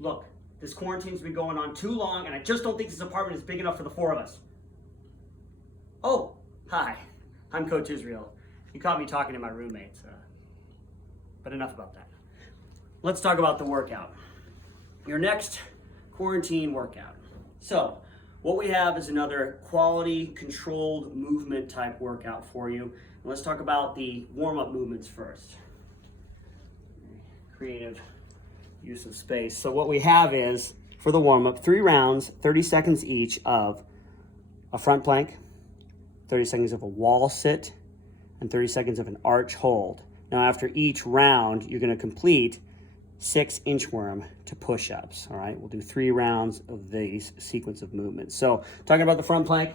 Look, this quarantine's been going on too long, and I just don't think this apartment is big enough for the 4 of us. Oh, hi, I'm Coach Israel. You caught me talking to my roommates, but enough about that. Let's talk about the workout. Your next quarantine workout. So, what we have is another quality, controlled movement type workout for you. And let's talk about the warm-up movements first. Creative use of space. So what we have is, for the warm-up, 3 rounds, 30 seconds each of a front plank, 30 seconds of a wall sit, and 30 seconds of an arch hold. Now after each round, you're gonna complete 6 inchworm to push-ups, all right? We'll do 3 rounds of these sequence of movements. So talking about the front plank,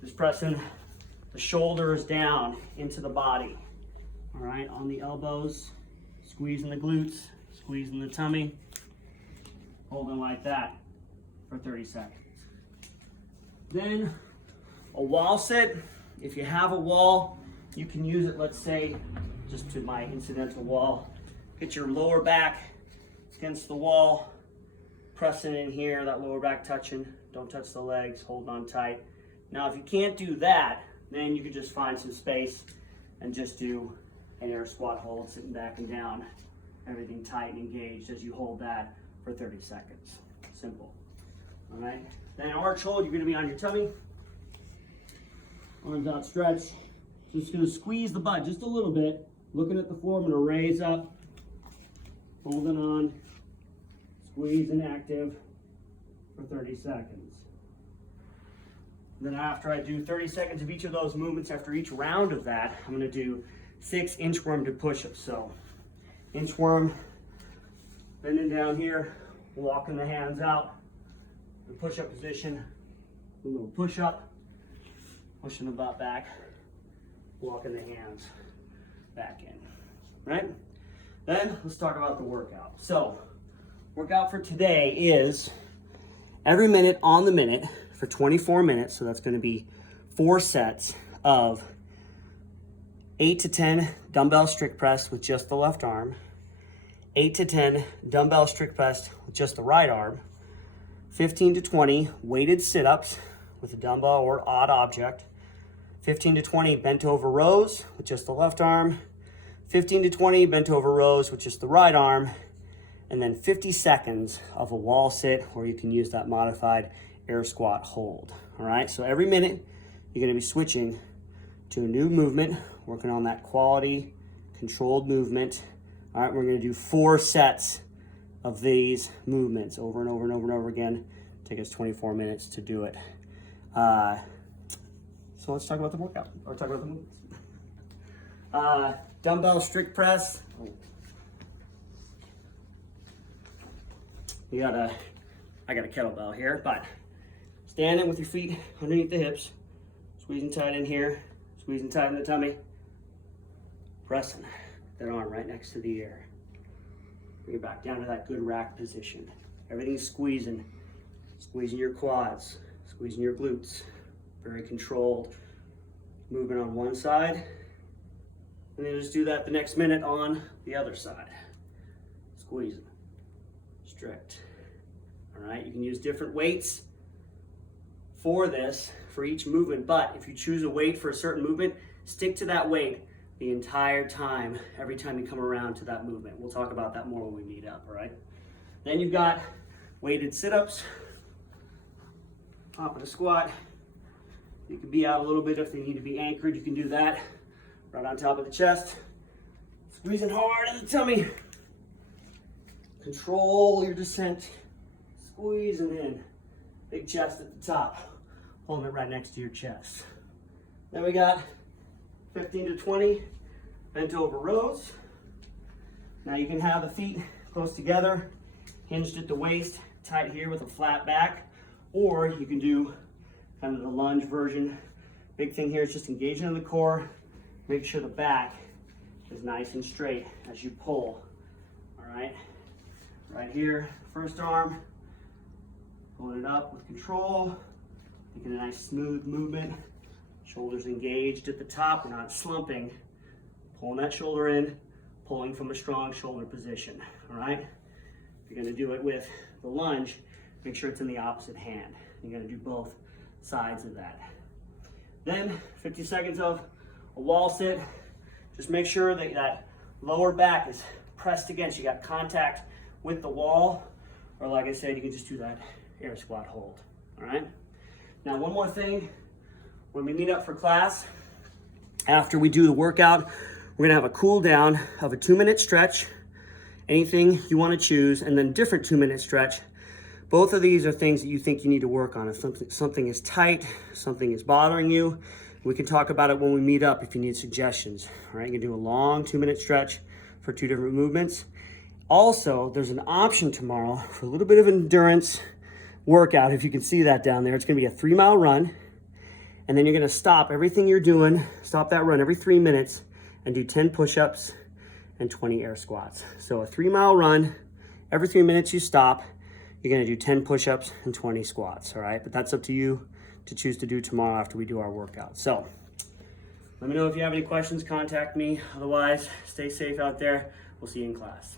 just pressing the shoulders down into the body, all right? On the elbows, squeezing the glutes, squeezing the tummy, holding like that for 30 seconds. Then a wall sit. If you have a wall, you can use it, let's say, just to my incidental wall. Get your lower back against the wall, pressing in here, that lower back touching. Don't touch the legs, hold on tight. Now, if you can't do that, then you can just find some space and just do an air squat hold, sitting back and down. Everything tight and engaged as you hold that for 30 seconds. Simple. All right. Then arch hold, you're going to be on your tummy. Arms out, stretch. Just going to squeeze the butt just a little bit. Looking at the floor, I'm going to raise up, holding on, squeeze and active for 30 seconds. Then after I do 30 seconds of each of those movements, after each round of that, I'm going to do 6 inchworm to push-ups. So inchworm, bending down here, walking the hands out, the push-up position, a little push-up, pushing the butt back, walking the hands back in, right? Then let's talk about the workout. So, workout for today is every minute on the minute for 24 minutes. So that's going to be 4 sets of 8 to 10 dumbbell strict press with just the left arm, 8 to 10 dumbbell strict press with just the right arm, 15 to 20 weighted sit-ups with a dumbbell or odd object, 15 to 20 bent over rows with just the left arm, 15 to 20 bent over rows with just the right arm, and then 50 seconds of a wall sit, or you can use that modified air squat hold. All right, so every minute you're going to be switching to a new movement, working on that quality controlled movement. All right, we're going to do 4 sets of these movements over and over and over and over again. Take us 24 minutes to do it. So let's talk about the workout, or talk about the movements. Dumbbell strict press. I got a kettlebell here, but standing with your feet underneath the hips, squeezing tight in here, squeezing tight in the tummy, pressing that arm right next to the ear. Bring it back down to that good rack position. Everything's squeezing your quads, squeezing your glutes. Very controlled movement on one side, and then just do that the next minute on the other side. Squeezing, strict. All right, you can use different weights for this, for each movement, but if you choose a weight for a certain movement, stick to that weight the entire time, every time you come around to that movement. We'll talk about that more when we meet up, all right? Then you've got weighted sit-ups, top of the squat. You can be out a little bit if they need to be anchored. You can do that right on top of the chest. Squeezing hard in the tummy. Control your descent. Squeezing in. Big chest at the top. Holding it right next to your chest. Then we got 15 to 20 bent over rows. Now you can have the feet close together, hinged at the waist, tight here with a flat back, or you can do kind of the lunge version. Big thing here is just engaging in the core. Make sure the back is nice and straight as you pull. All right, right here, first arm, pulling it up with control, making a nice smooth movement. Shoulders engaged at the top, we're not slumping. Pulling that shoulder in, pulling from a strong shoulder position, all right? You're gonna do it with the lunge, make sure it's in the opposite hand. You're gonna do both sides of that. Then 50 seconds of a wall sit. Just make sure that that lower back is pressed against. You got contact with the wall, or like I said, you can just do that air squat hold, all right? Now, one more thing, when we meet up for class, after we do the workout, we're gonna have a cool down of a 2-minute stretch, anything you wanna choose, and then different 2-minute stretch. Both of these are things that you think you need to work on. If something is tight, something is bothering you, we can talk about it when we meet up if you need suggestions. All right, you can do a long 2-minute stretch for 2 different movements. Also, there's an option tomorrow for a little bit of endurance workout. If you can see that down there, it's gonna be a 3-mile run. And then you're gonna stop everything you're doing, stop that run every 3 minutes and do 10 push-ups and 20 air squats. So a 3-mile run, every 3 minutes you stop, you're gonna do 10 push-ups and 20 squats, all right? But that's up to you to choose to do tomorrow after we do our workout. So let me know if you have any questions, contact me. Otherwise, stay safe out there. We'll see you in class.